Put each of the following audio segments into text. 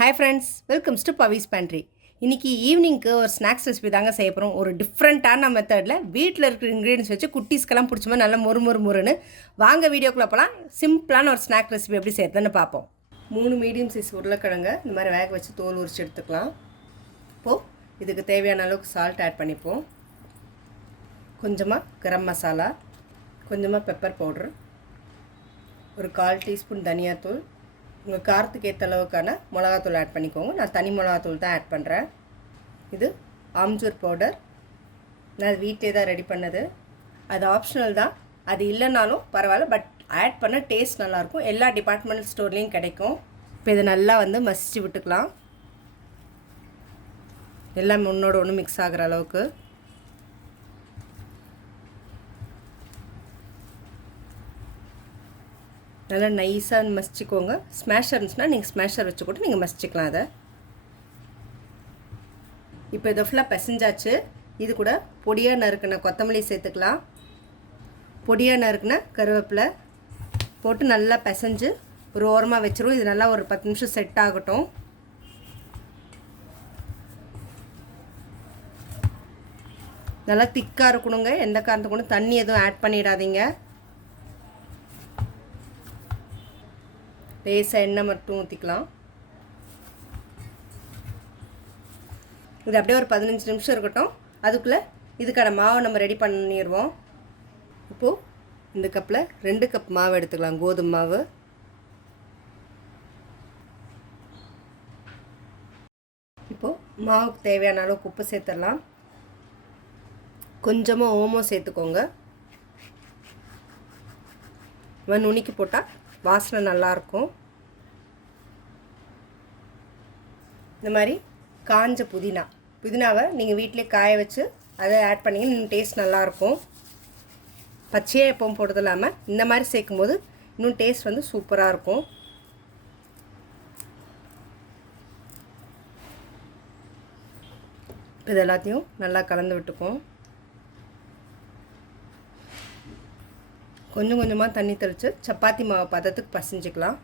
Hi friends, welcomes to Pavis pantry. இன்றைக்கி ஈவினிங்க்கு ஒரு snacks recipe தாங்க செய்ய போகிறோம். ஒரு டிஃப்ரெண்ட்டான மெத்தடில் வீட்டில் இருக்கிற இன்க்ரீடியன்ஸ் வச்சு குட்டீஸ்க்கெல்லாம் பிடிச்ச மாதிரி நல்லா முறுன்னு வாங்க வீடியோக்குள்ளே போகலாம். சிம்பிளான ஒரு ஸ்நாக் ரெசிபி எப்படி செய்யறதுன்னு பார்ப்போம். 3 மீடியம் சைஸ் உருளைக்கிழங்க இந்த மாதிரி வேக வச்சு தோல் உரிச்சு எடுத்துக்கலாம். இப்போது இதுக்கு தேவையான அளவுக்கு சால்ட் ஆட் பண்ணிப்போம். கொஞ்சமாக கரம் மசாலா, கொஞ்சமாக பெப்பர் பவுட்ரு, ஒரு 1/4 டீஸ்பூன் தனியாத்தூள், உங்கள் காரத்துக்கு ஏற்ற அளவுக்கான மிளகாத்தூள் ஆட் பண்ணிக்கோங்க. நான் தனி மிளகாத்தூள் தான் ஆட் பண்ணுறேன். இது ஆம்ச்சூர் பவுடர், நான் அது வீட்டிலே தான் ரெடி பண்ணது. அது ஆப்ஷனல் தான், அது இல்லைனாலும் பரவாயில்ல, பட் ஆட் பண்ண டேஸ்ட் நல்லாயிருக்கும். எல்லா டிபார்ட்மெண்டல் ஸ்டோர்லேயும் கிடைக்கும். இப்போ இதை நல்லா மசிச்சு விட்டுக்கலாம். எல்லாம் ஒன்றோட ஒன்று மிக்ஸ் ஆகிற அளவுக்கு. நல்லா நைஸாக மசிச்சுக்கோங்க. ஸ்மேஷர் இருந்துச்சுன்னா நீங்கள் ஸ்மேஷர் வச்சு கூட நீங்கள் மசிச்சுக்கலாம் அதை. இப்போ இதை ஃபுல்லாக பிசைஞ்சாச்சு. இது கூட பொடியாக நறுக்கின கொத்தமல்லி சேர்த்துக்கலாம். பொடியாக நறுக்கின கருவேப்பிலை போட்டு நல்லா பிசைஞ்சு ஒரு ஓரமாக வச்சிரும். இது நல்லா ஒரு 10 நிமிஷம் செட் ஆகட்டும். நல்லா திக்காக இருக்கணுங்க. எந்த காரணத்துக்கு கூட தண்ணி எதுவும் ஆட் பண்ணிடாதீங்க. லேசாக எண்ணெய் மட்டும் ஊற்றிக்கலாம். இது அப்படியே ஒரு 15 நிமிஷம் இருக்கட்டும். அதுக்குள்ளே இதுக்கான மாவை நம்ம ரெடி பண்ணிடுவோம். இப்போது இந்த கப்பில் 2 கப் மாவு எடுத்துக்கலாம், கோதுமை மாவு. இப்போது மாவுக்கு தேவையான அளவுக்கு உப்பு சேர்த்துடலாம். கொஞ்சமாக ஓமம் சேர்த்துக்கோங்க. நுணுக்கி போட்டால் வாசனை நல்லாயிருக்கும். இந்த மாதிரி காஞ்ச புதினாவை நீங்கள் வீட்டிலே காய வச்சு அதை ஆட் பண்ணிங்கன்னா இன்னும் டேஸ்ட் நல்லாயிருக்கும். பச்சையாக எப்பவும் போடுறது இல்லாமல் இந்த மாதிரி சேர்க்கும்போது இன்னும் டேஸ்ட் சூப்பராக இருக்கும். இது எல்லாத்தையும் நல்லா கலந்து விட்டுக்கும். கொஞ்சம் கொஞ்சமாக தண்ணி தெளித்து சப்பாத்தி மாவு பதத்துக்கு பசைஞ்சிக்கலாம்.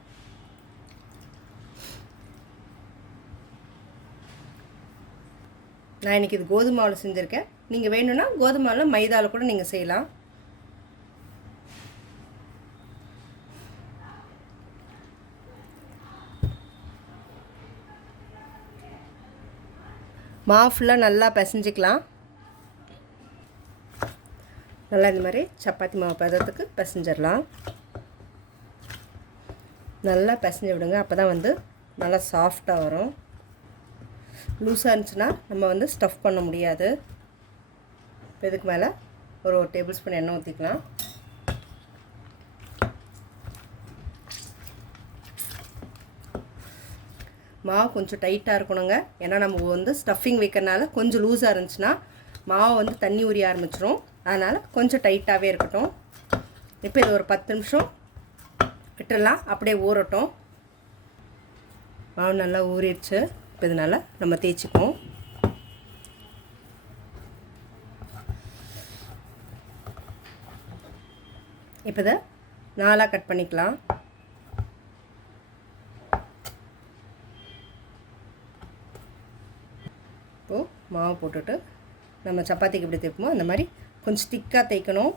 நான் இன்றைக்கி இது கோதுமை மாவில் செஞ்சுருக்கேன். நீங்கள் வேணும்னா கோதுமை மாவில் மைதாவில் கூட நீங்கள் செய்யலாம். மாவு ஃபுல்லாக நல்லா பிசைஞ்சிக்கலாம். நல்லா இந்த மாதிரி சப்பாத்தி மாவு பதத்துக்கு பிசைஞ்சிடலாம். நல்லா பிசைஞ்சு விடுங்க. அப்போ தான் நல்லா சாஃப்டாக வரும். லூஸாக இருந்துச்சுன்னா நம்ம ஸ்டஃப் பண்ண முடியாது. இப்போ இதுக்கு மேலே ஒரு டேபிள் ஸ்பூன் எண்ணெய் ஊற்றிக்கலாம். மாவு கொஞ்சம் டைட்டாக இருக்கணுங்க. ஏன்னா நம்ம ஸ்டஃபிங் வைக்கிறனால கொஞ்சம் லூஸாக இருந்துச்சுன்னா மாவு தண்ணி உரிய ஆரம்பிச்சிடும். அதனால் கொஞ்சம் டைட்டாகவே இருக்கட்டும். இப்போ இது ஒரு 10 நிமிஷம் விட்டுடலாம், அப்படியே ஊறட்டும். மாவு நல்லா ஊறிடுச்சு. இப்போ இதனால் நம்ம தேய்ச்சிப்போம். இப்போ இதை 4ஆக கட் பண்ணிக்கலாம். இப்போது மாவு போட்டுட்டு நம்ம சப்பாத்திக்கு எப்படி தேய்ப்போமோ அந்த மாதிரி கொஞ்சம் திக்காக தேய்க்கணும்.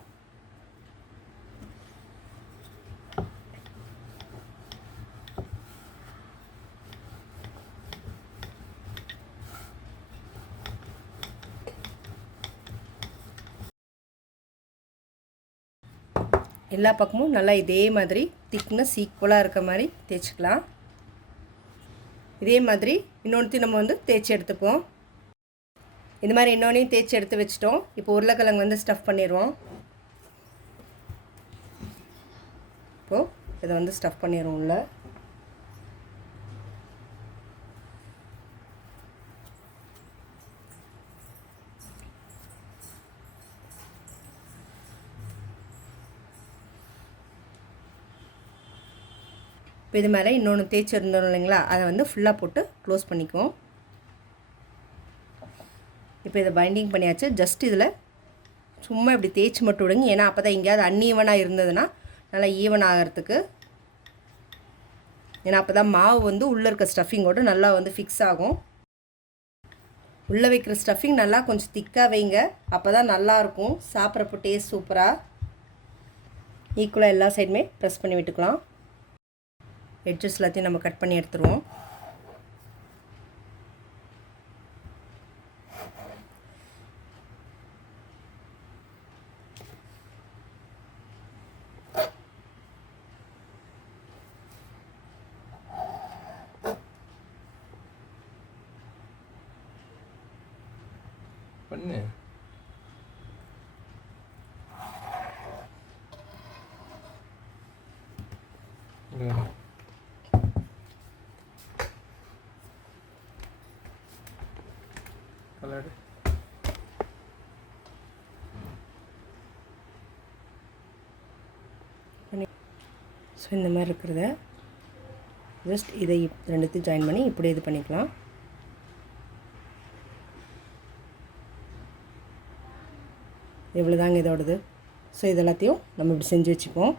எல்லா பக்கமும் நல்லா இதே மாதிரி திக்னஸ் ஈக்குவலாக இருக்க மாதிரி தேய்ச்சிக்கலாம். இதே மாதிரி இன்னொன்று நம்ம தேய்ச்சி எடுத்துப்போம். இந்த மாதிரி இன்னொன்றையும் தேய்ச்சி எடுத்து வச்சிட்டோம். இப்போ உருளைக்கிழங்கு ஸ்டஃப் பண்ணிடுவோம். இப்போது இதை ஸ்டஃப் பண்ணிடுவோம் உள்ள. இப்போ இது மேலே இன்னொன்று தேய்ச்சி இருந்தோம் இல்லைங்களா, அதை ஃபுல்லாக போட்டு க்ளோஸ் பண்ணிக்குவோம். இப்போ இதை பைண்டிங் பண்ணியாச்சு. ஜஸ்ட் இதில் சும்மா இப்படி தேய்ச்சி மட்டும் விடுங்க. ஏன்னா அப்போ தான் எங்கேயாவது அன்ஈவனாக இருந்ததுன்னா நல்லா ஈவன் ஆகிறதுக்கு. ஏன்னா அப்போ தான் மாவு வந்து உள்ளே இருக்க ஸ்டஃபிங்கோடு நல்லா வந்து ஃபிக்ஸ் ஆகும். உள்ளே வைக்கிற ஸ்டஃபிங் நல்லா கொஞ்சம் திக்காக வைங்க, அப்போ தான் நல்லாயிருக்கும். சாப்பிட்றப்போ டேஸ்ட் சூப்பராக ஈக்குவலாக எல்லா சைடுமே ப்ரெஸ் பண்ணி விட்டுக்கலாம். எட்ஜஸ் எல்லாத்தையும் நம்ம கட் பண்ணி எடுத்துருவோம். பண்ணு கலர் ஸோ இந்த மாதிரி இருக்கிறத ஜஸ்ட் இதை ரெண்டுத்தையும் ஜாயின் பண்ணி இப்படி இது பண்ணிக்கலாம். எவ்வளோதாங்க இதோடது. ஸோ இது எல்லாத்தையும் நம்ம இப்படி செஞ்சு வச்சுப்போம்.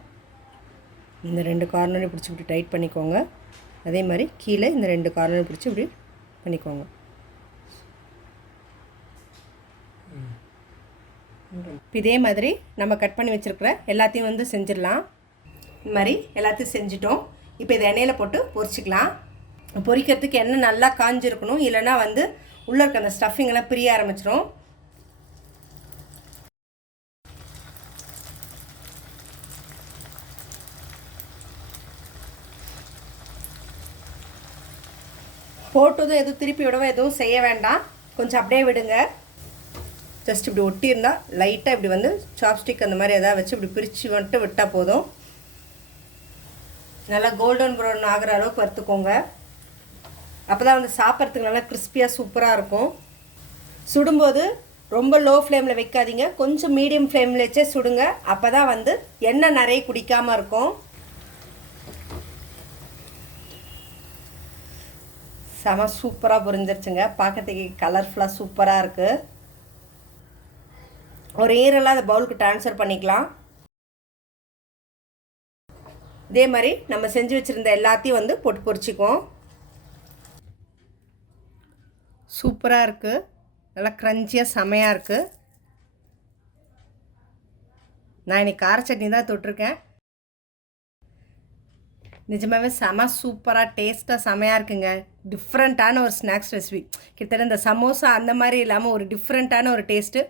இந்த 2 கார்னரையும் பிடிச்சி இப்படி டைட் பண்ணிக்கோங்க. அதே மாதிரி கீழே இந்த 2 கார்னரையும் பிடிச்சி இப்படி பண்ணிக்கோங்க. இதே மாதிரி நம்ம கட் பண்ணி வச்சுருக்கிற எல்லாத்தையும் வந்து செஞ்சிடலாம். இந்த மாதிரி எல்லாத்தையும் செஞ்சிட்டோம். இப்போ இதை எண்ணெயில் போட்டு பொரிச்சிக்கலாம். பொரிக்கிறதுக்கு எண்ணெய் நல்லா காஞ்சிருக்கணும், இல்லைனா வந்து உள்ளே இருக்க அந்த ஸ்டஃபிங்கெல்லாம் பிரிய ஆரம்பிச்சிடும். போட்டதும் எதுவும் திருப்பி விடவோ எதுவும் செய்ய வேண்டாம், கொஞ்சம் அப்படியே விடுங்க. ஜஸ்ட் இப்படி ஒட்டியிருந்தால் லைட்டாக இப்படி வந்து சாப்ஸ்டிக் அந்த மாதிரி எதாவது வச்சு இப்படி பிரித்து மட்டும் விட்டால் போதும். நல்லா கோல்டன் ப்ரௌன் ஆகிற அளவுக்கு வறுத்துக்கோங்க. அப்போ தான் வந்து சாப்பிட்றதுக்கு நல்லா கிறிஸ்பியாக சூப்பராக இருக்கும். சுடும்போது ரொம்ப லோ ஃப்ளேமில் வைக்காதீங்க, கொஞ்சம் மீடியம் ஃப்ளேமில் வச்சே சுடுங்க. அப்போ தான் வந்து எண்ணெய் நிறைய குடிக்காமல் இருக்கும். செம சூப்பராக புரிஞ்சிருச்சுங்க. பார்க்கறதுக்கு கலர்ஃபுல்லாக சூப்பராக இருக்குது. ஒரு ஈரெல்லாம் அந்த பவுலுக்கு ட்ரான்ஸ்ஃபர் பண்ணிக்கலாம். இதே மாதிரி நம்ம செஞ்சு வச்சுருந்த எல்லாத்தையும் வந்து போட்டு பொரிச்சிக்குவோம். சூப்பராக இருக்குது, நல்லா க்ரன்ச்சியாக செமையாக இருக்குது. நான் இன்றைக்கி கார சட்னி தான் தொட்டிருக்கேன். நிஜமாகவே செம சூப்பராக டேஸ்ட்டாக செமையாக இருக்குங்க. டிஃப்ரெண்ட்டான ஒரு ஸ்நாக்ஸ் ரெசிபி, கிட்டத்தட்ட இந்த சமோசா அந்த மாதிரி இல்லாமல் ஒரு டிஃப்ரெண்ட்டான ஒரு டேஸ்ட்டு.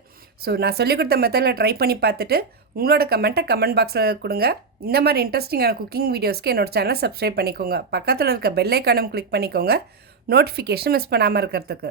ஸோ நான் சொல்லிக் கொடுத்த மெத்தடில் ட்ரை பண்ணி பார்த்துட்டு உங்களோட கமெண்ட்டை கமெண்ட் பாக்ஸில் கொடுங்க. இந்த மாதிரி இன்ட்ரெஸ்டிங்கான குக்கிங் வீடியோஸ்க்கு என்னோடய சேனலை சப்ஸ்கிரைப் பண்ணிக்கோங்க. பக்கத்தில் இருக்க பெல் ஐக்கானும் கிளிக் பண்ணிக்கோங்க, நோட்டிஃபிகேஷன் மிஸ் பண்ணாமல் இருக்கிறதுக்கு.